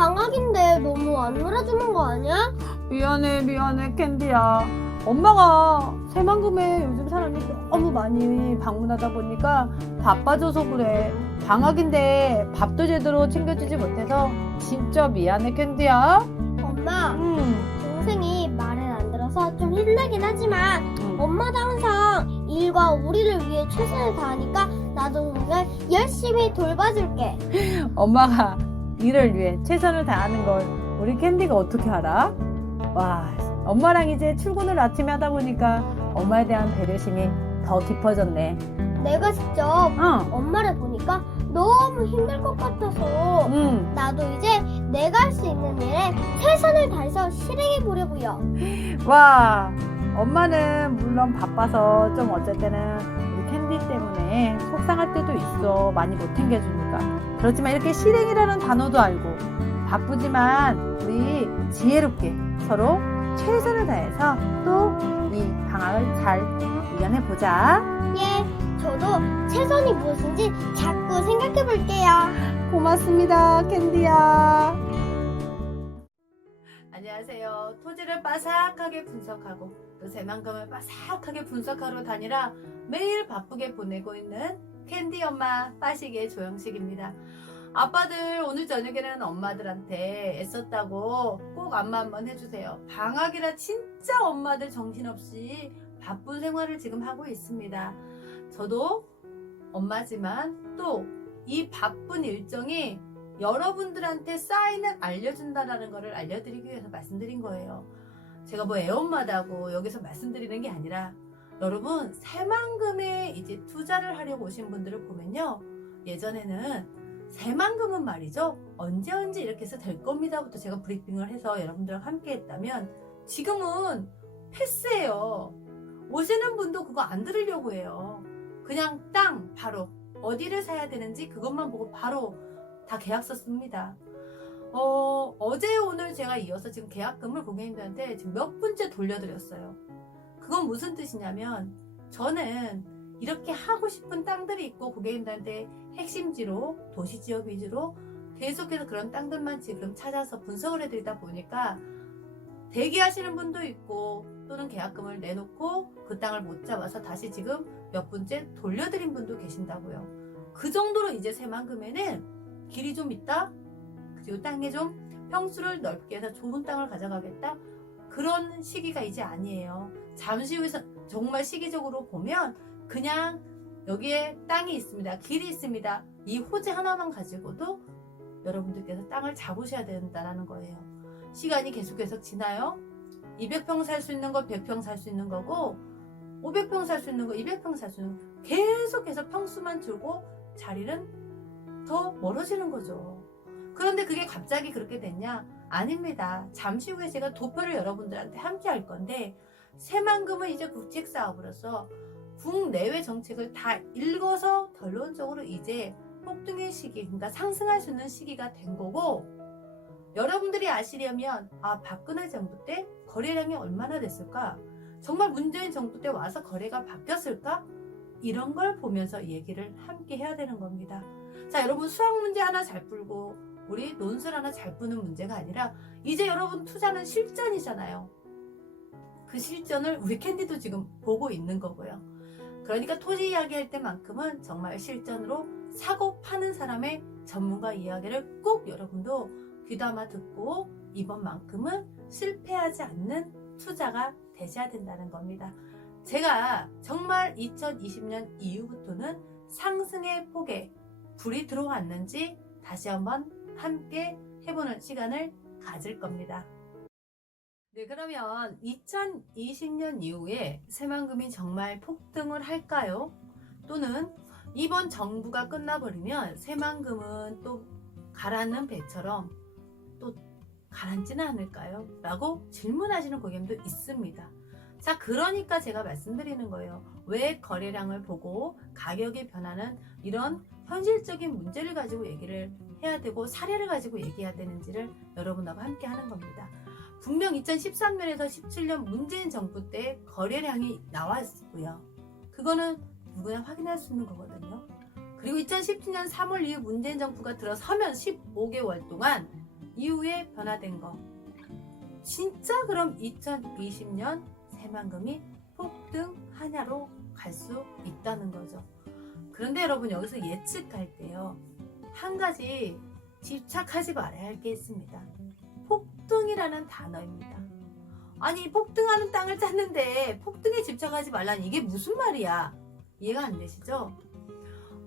방학인데 너무 안 놀아주는 거 아니야? 미안해 캔디야. 엄마가 새만금에 요즘 사람이 너무 많이 방문하다 보니까 바빠져서 그래. 방학인데 밥도 제대로 챙겨주지 못해서 진짜 미안해 캔디야. 엄마, 응. 동생이 말을 안 들어서 좀 힘들긴 하지만 응. 엄마도 항상 일과 우리를 위해 최선을 다하니까 나도 동생 열심히 돌봐줄게. 엄마가 일을 위해 최선을 다하는 걸 우리 캔디가 어떻게 알아? 와, 엄마랑 이제 출근을 아침에 하다 보니까 엄마에 대한 배려심이 더 깊어졌네. 내가 직접 응. 엄마를 보니까 너무 힘들 것 같아서 응. 나도 이제 내가 할 수 있는 일에 최선을 다해서 실행해 보려고요. 와, 엄마는 물론 바빠서 좀 어쩔 때는 우리 캔디 때문에 속상할 때도 있어. 많이 못 챙겨주니까. 그렇지만 이렇게 실행이라는 단어도 알고 바쁘지만 우리 지혜롭게 서로 최선을 다해서 또 이 방학을 잘 이겨내보자. 예, 저도 최선이 무엇인지 자꾸 생각해 볼게요. 고맙습니다, 캔디야. 안녕하세요. 토지를 바삭하게 분석하고 또 새만금을 바삭하게 분석하러 다니라 매일 바쁘게 보내고 있는 캔디 엄마 빠시기의 조영식입니다. 아빠들 오늘 저녁에는 엄마들한테 애썼다고 꼭 안마 한번 해주세요. 방학이라 진짜 엄마들 정신없이 바쁜 생활을 지금 하고 있습니다. 저도 엄마지만 또 이 바쁜 일정이 여러분들한테 사인을 알려준다는 것을 알려드리기 위해서 말씀드린 거예요. 제가 뭐 애엄마다고 여기서 말씀드리는 게 아니라 여러분 새만금에 이제 투자를 하려고 오신 분들을 보면요, 예전에는 새만금은 말이죠 언제 이렇게 해서 될 겁니다부터 제가 브리핑을 해서 여러분들과 함께 했다면 지금은 패스예요. 오시는 분도 그거 안 들으려고 해요. 그냥 땅 바로 어디를 사야 되는지 그것만 보고 바로 다 계약서 씁니다. 어제 오늘 제가 이어서 지금 계약금을 고객님들한테 지금 몇 분째 돌려드렸어요. 그건 무슨 뜻이냐면 저는 이렇게 하고 싶은 땅들이 있고 고객님들한테 핵심지로 도시지역 위주로 계속해서 그런 땅들만 지금 찾아서 분석을 해드리다 보니까 대기하시는 분도 있고 또는 계약금을 내놓고 그 땅을 못 잡아서 다시 지금 몇 분째 돌려드린 분도 계신다고요. 그 정도로 이제 새만금에는 길이 좀 있다, 그리고 땅에 좀 평수를 넓게 해서 좋은 땅을 가져가겠다, 그런 시기가 이제 아니에요. 잠시 후에 정말 시기적으로 보면 그냥 여기에 땅이 있습니다, 길이 있습니다, 이 호재 하나만 가지고도 여러분들께서 땅을 잡으셔야 된다는 거예요. 시간이 계속해서 지나요. 200평 살 수 있는 거 100평 살 수 있는 거고 500평 살 수 있는 거 200평 살 수 있는 거 계속해서 평수만 줄고 자리는 더 멀어지는 거죠. 그런데 그게 갑자기 그렇게 됐냐? 아닙니다. 잠시 후에 제가 도표를 여러분들한테 함께 할 건데 새만금은 이제 국책사업으로서 국내외 정책을 다 읽어서 결론적으로 이제 폭등의 시기, 그러니까 상승할 수 있는 시기가 된 거고, 여러분들이 아시려면 박근혜 정부 때 거래량이 얼마나 됐을까? 정말 문재인 정부 때 와서 거래가 바뀌었을까? 이런 걸 보면서 얘기를 함께 해야 되는 겁니다. 자, 여러분 수학 문제 하나 잘 풀고 우리 논술 하나 잘 푸는 문제가 아니라 이제 여러분 투자는 실전이잖아요. 그 실전을 우리 캔디도 지금 보고 있는 거고요. 그러니까 토지 이야기 할 때만큼은 정말 실전으로 사고 파는 사람의 전문가 이야기를 꼭 여러분도 귀담아 듣고 이번만큼은 실패하지 않는 투자가 되셔야 된다는 겁니다. 제가 정말 2020년 이후부터는 상승의 폭에 불이 들어왔는지 다시 한번 함께 해보는 시간을 가질 겁니다. 네, 그러면 2020년 이후에 새만금이 정말 폭등을 할까요? 또는 이번 정부가 끝나버리면 새만금은 또 가라앉는 배처럼 또 가라앉지는 않을까요? 라고 질문하시는 고객님도 있습니다. 자, 그러니까 제가 말씀드리는 거예요. 왜 거래량을 보고 가격이 변하는 이런 현실적인 문제를 가지고 얘기를 해야 되고 사례를 가지고 얘기해야 되는지를 여러분하고 함께 하는 겁니다. 분명 2013년에서 17년 문재인 정부 때 거래량이 나왔고요. 그거는 누구나 확인할 수 있는 거거든요. 그리고 2017년 3월 이후 문재인 정부가 들어서면 15개월 동안 이후에 변화된 거. 진짜 그럼 2020년 새만금이 폭등하냐로 갈 수 있다는 거죠. 그런데 여러분 여기서 예측할 때요. 한 가지 집착하지 말아야 할 게 있습니다. 폭등이라는 단어입니다. 아니 폭등하는 땅을 찾는데 폭등에 집착하지 말라는 이게 무슨 말이야? 이해가 안 되시죠?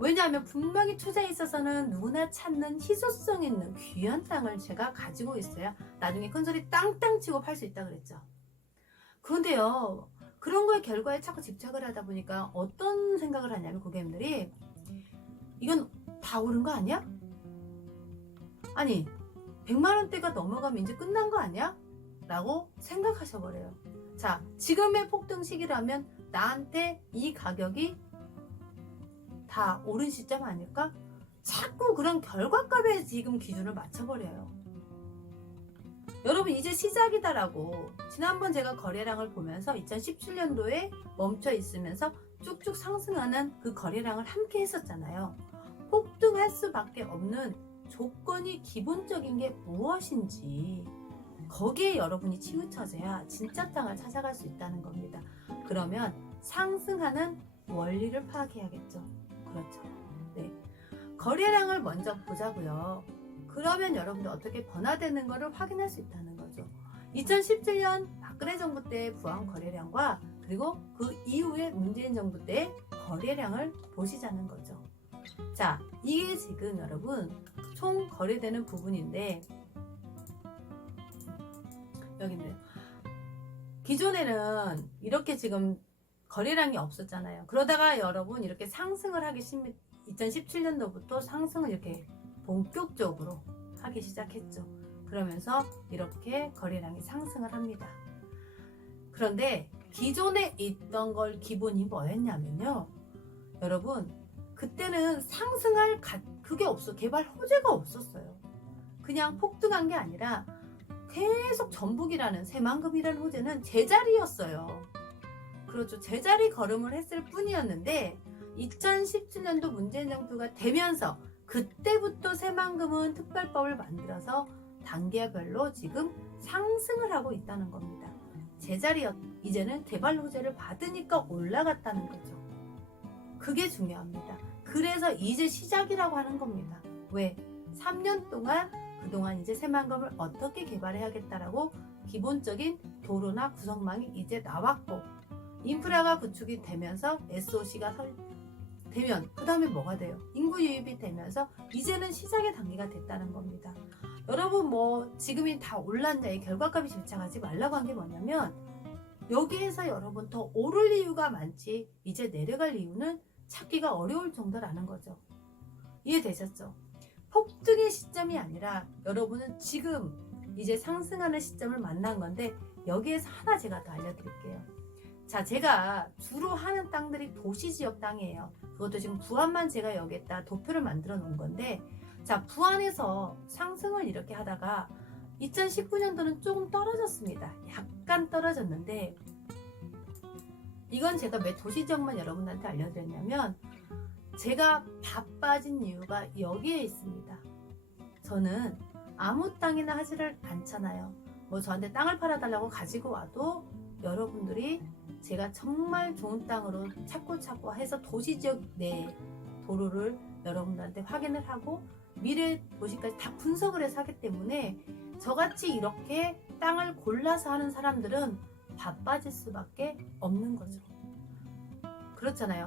왜냐하면 분명히 투자에 있어서는 누구나 찾는 희소성 있는 귀한 땅을 제가 가지고 있어야 나중에 큰소리 땅땅 치고 팔 수 있다 그랬죠. 그런데요. 그런 거에 결과에 자꾸 집착을 하다 보니까 어떤 생각을 하냐면 고객님들이 이건 다 오른 거 아니야? 아니 100만 원대가 넘어가면 이제 끝난 거 아니야? 라고 생각하셔버려요. 자, 지금의 폭등 시기라면 나한테 이 가격이 다 오른 시점 아닐까? 자꾸 그런 결과값에 지금 기준을 맞춰버려요. 여러분 이제 시작이다라고 지난번 제가 거래량을 보면서 2017년도에 멈춰 있으면서 쭉쭉 상승하는 그 거래량을 함께 했었잖아요. 폭등할 수밖에 없는 조건이 기본적인 게 무엇인지 거기에 여러분이 치우쳐져야 진짜 땅을 찾아갈 수 있다는 겁니다. 그러면 상승하는 원리를 파악해야겠죠. 그렇죠. 네. 거래량을 먼저 보자고요. 그러면 여러분들 어떻게 변화되는 것을 확인할 수 있다는 거죠. 2017년 박근혜 정부 때 부항 거래량과 그리고 그 이후에 문재인 정부 때 거래량을 보시자는 거죠. 자, 이게 지금 여러분 총 거래되는 부분인데 여기인데요. 기존에는 이렇게 지금 거래량이 없었잖아요. 그러다가 여러분 이렇게 상승을 하기 2017년도부터 상승을 이렇게 본격적으로 하기 시작했죠. 그러면서 이렇게 거래량이 상승을 합니다. 그런데 기존에 있던 걸 기본이 뭐였냐면요. 여러분 그때는 상승할 그게 개발 호재가 없었어요. 그냥 폭등한 게 아니라 계속 전북이라는 새만금이라는 호재는 제자리였어요. 그렇죠. 제자리 걸음을 했을 뿐이었는데 2017년도 문재인 정부가 되면서 그때부터 새만금은 특별법을 만들어서 단계별로 지금 상승을 하고 있다는 겁니다. 제자리였 이제는 개발 호재를 받으니까 올라갔다는 거죠. 그게 중요합니다. 그래서 이제 시작이라고 하는 겁니다. 왜? 3년 동안 그동안 이제 새만금을 어떻게 개발해야겠다라고 기본적인 도로나 구성망이 이제 나왔고 인프라가 구축이 되면서 SOC가 되면 그 다음에 뭐가 돼요? 인구 유입이 되면서 이제는 시작의 단계가 됐다는 겁니다. 여러분 뭐 지금이 다 올랐냐 이 결과값에 집착하지 말라고 한 게 뭐냐면 여기에서 여러분 더 오를 이유가 많지 이제 내려갈 이유는 찾기가 어려울 정도라는 거죠. 이해되셨죠? 폭등의 시점이 아니라 여러분은 지금 이제 상승하는 시점을 만난 건데 여기에서 하나 제가 더 알려드릴게요. 자, 제가 주로 하는 땅들이 도시지역 땅이에요. 그것도 지금 부안만 제가 여기에다 도표를 만들어 놓은 건데 자, 부안에서 상승을 이렇게 하다가 2019년도는 조금 떨어졌습니다. 약간 떨어졌는데 이건 제가 왜 도시지역만 여러분한테 알려드렸냐면 제가 바빠진 이유가 여기에 있습니다. 저는 아무 땅이나 하지를 않잖아요. 뭐 저한테 땅을 팔아달라고 가지고 와도 여러분들이 제가 정말 좋은 땅으로 찾고 해서 도시지역 내 도로를 여러분들한테 확인을 하고 미래 도시까지 다 분석을 해서 하기 때문에 저같이 이렇게 땅을 골라서 하는 사람들은 바빠질 수밖에 없는 거죠. 그렇잖아요.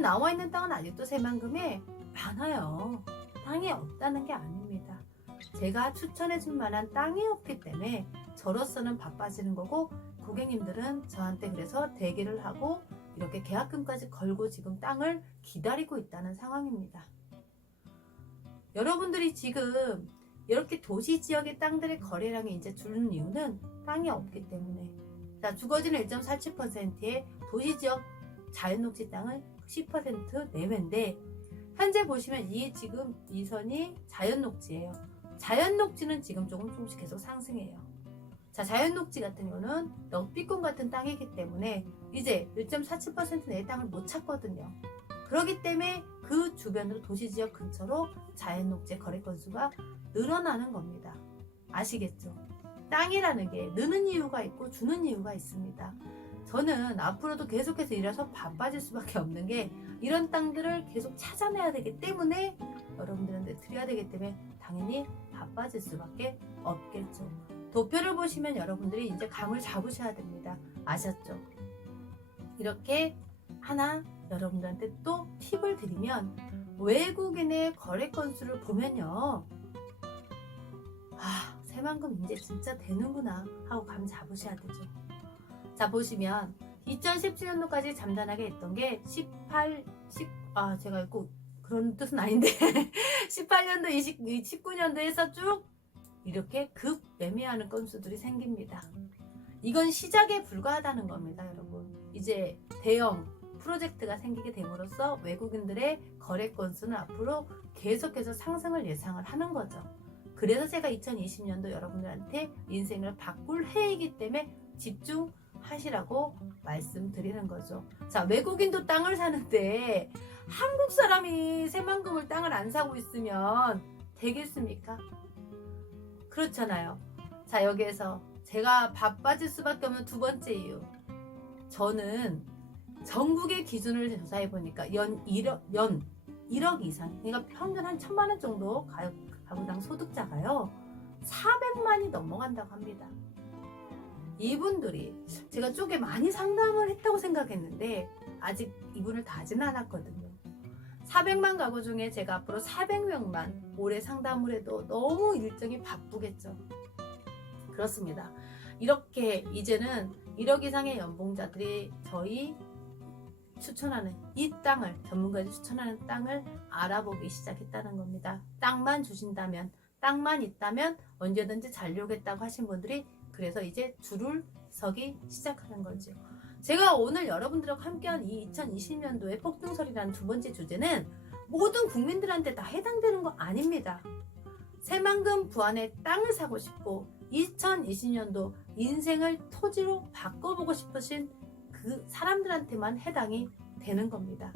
나와 있는 땅은 아직도 새만금에 많아요. 땅이 없다는 게 아닙니다. 제가 추천해 줄 만한 땅이 없기 때문에 저로서는 바빠지는 거고 고객님들은 저한테 그래서 대기를 하고 이렇게 계약금까지 걸고 지금 땅을 기다리고 있다는 상황입니다. 여러분들이 지금 이렇게 도시 지역의 땅들의 거래량이 이제 줄는 이유는 땅이 없기 때문에 자, 주거지는 1.47%의 도시 지역 자연녹지 땅은 10% 내외인데 현재 보시면 지금 이 선이 자연녹지예요. 자연녹지는 지금 조금씩 계속 상승해요. 자, 자연녹지 같은 경우는 넉비권 같은 땅이기 때문에 이제 1.47% 내의 땅을 못 찾거든요. 그렇기 때문에 그 주변으로 도시지역 근처로 자연녹지 거래 건수가 늘어나는 겁니다. 아시겠죠? 땅이라는 게 느는 이유가 있고 주는 이유가 있습니다. 저는 앞으로도 계속해서 일해서 바빠질 수밖에 없는 게 이런 땅들을 계속 찾아내야 되기 때문에 여러분들한테 드려야 되기 때문에 당연히 바빠질 수밖에 없겠죠. 도표를 보시면 여러분들이 이제 감을 잡으셔야 됩니다. 아셨죠? 이렇게 하나 여러분들한테 또 팁을 드리면 외국인의 거래 건수를 보면요. 새만금 이제 진짜 되는구나 하고 감 잡으셔야 되죠. 자, 보시면 2017년도까지 잠잠하게 했던 게 제가 꼭 그런 뜻은 아닌데 18년도, 19년도에서 쭉 이렇게 급 매매하는 건수들이 생깁니다. 이건 시작에 불과하다는 겁니다, 여러분. 이제 대형 프로젝트가 생기게 됨으로써 외국인들의 거래 건수는 앞으로 계속해서 상승을 예상을 하는 거죠. 그래서 제가 2020년도 여러분들한테 인생을 바꿀 해이기 때문에 집중하시라고 말씀드리는 거죠. 자, 외국인도 땅을 사는데 한국 사람이 새만금을 땅을 안 사고 있으면 되겠습니까? 그렇잖아요. 자, 여기에서 제가 바빠질 수밖에 없는 두 번째 이유. 저는 전국의 기준을 조사해 보니까 연 1억 이상, 그러니까 평균 한 1,000만 원 정도 가구당 소득자가요 400만이 넘어간다고 합니다. 이분들이 제가 쪽에 많이 상담을 했다고 생각했는데 아직 이분을 다 하지는 않았거든요. 400만 가구 중에 제가 앞으로 400명만 올해 상담을 해도 너무 일정이 바쁘겠죠. 그렇습니다. 이렇게 이제는 1억 이상의 연봉자들이 저희 추천하는 이 땅을, 전문가들이 추천하는 땅을 알아보기 시작했다는 겁니다. 땅만 주신다면, 땅만 있다면 언제든지 잔류하겠다고 하신 분들이 그래서 이제 줄을 서기 시작하는 거죠. 제가 오늘 여러분들과 함께한 이 2020년도의 폭등설이라는 두 번째 주제는 모든 국민들한테 다 해당되는 거 아닙니다. 새만금 부안의 땅을 사고 싶고 2020년도 인생을 토지로 바꿔보고 싶으신 그 사람들한테만 해당이 되는 겁니다.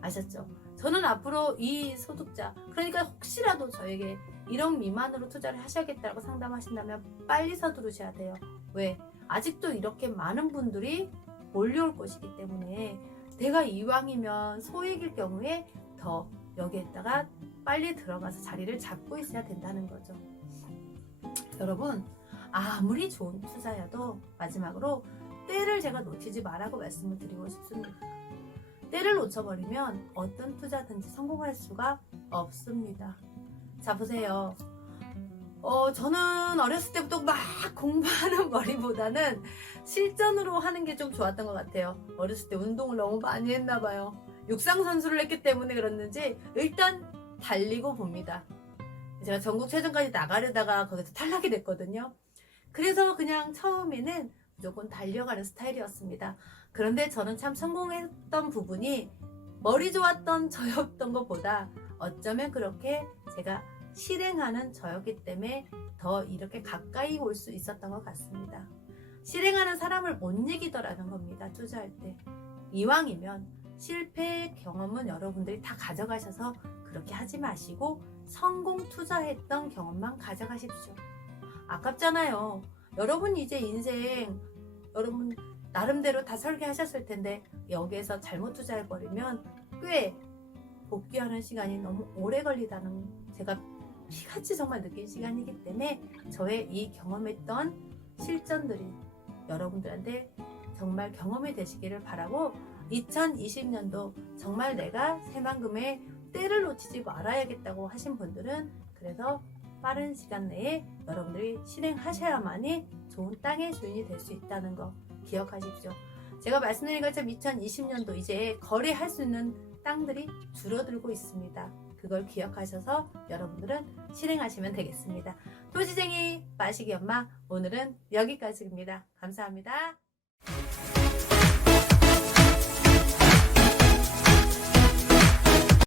아셨죠? 저는 앞으로 이 소득자, 그러니까 혹시라도 저에게 1억 미만으로 투자를 하셔야겠다고 상담하신다면 빨리 서두르셔야 돼요. 왜? 아직도 이렇게 많은 분들이 몰려올 것이기 때문에 내가 이왕이면 소액일 경우에 더 여기에다가 빨리 들어가서 자리를 잡고 있어야 된다는 거죠. 여러분, 아무리 좋은 투자여도 마지막으로 때를 제가 놓치지 말라고 말씀을 드리고 싶습니다. 때를 놓쳐버리면 어떤 투자든지 성공할 수가 없습니다. 자, 보세요. 저는 어렸을 때부터 막 공부하는 머리보다는 실전으로 하는 게 좀 좋았던 것 같아요. 어렸을 때 운동을 너무 많이 했나 봐요. 육상 선수를 했기 때문에 그랬는지 일단 달리고 봅니다. 제가 전국체전까지 나가려다가 거기서 탈락이 됐거든요. 그래서 그냥 처음에는 무조건 달려가는 스타일이었습니다. 그런데 저는 참 성공했던 부분이 머리 좋았던 저였던 것보다 어쩌면 그렇게 제가 실행하는 저였기 때문에 더 이렇게 가까이 올 수 있었던 것 같습니다. 실행하는 사람을 못 이기더라는 겁니다. 투자할 때. 이왕이면 실패 경험은 여러분들이 다 가져가셔서 그렇게 하지 마시고 성공 투자했던 경험만 가져가십시오. 아깝잖아요. 여러분 이제 인생 여러분 나름대로 다 설계하셨을 텐데 여기에서 잘못 투자해버리면 꽤 복귀하는 시간이 너무 오래 걸리다는 제가 피같이 정말 느낀 시간이기 때문에 저의 이 경험했던 실전들이 여러분들한테 정말 경험이 되시기를 바라고 2020년도 정말 내가 새만금의 때를 놓치지 말아야겠다고 하신 분들은 그래서 빠른 시간 내에 여러분들이 실행하셔야만이 좋은 땅의 주인이 될 수 있다는 거 기억하십시오. 제가 말씀드린 것처럼 2020년도 이제 거래할 수 있는 땅들이 줄어들고 있습니다. 그걸 기억하셔서 여러분들은 실행하시면 되겠습니다. 토지쟁이 빠시기 엄마 오늘은 여기까지입니다. 감사합니다.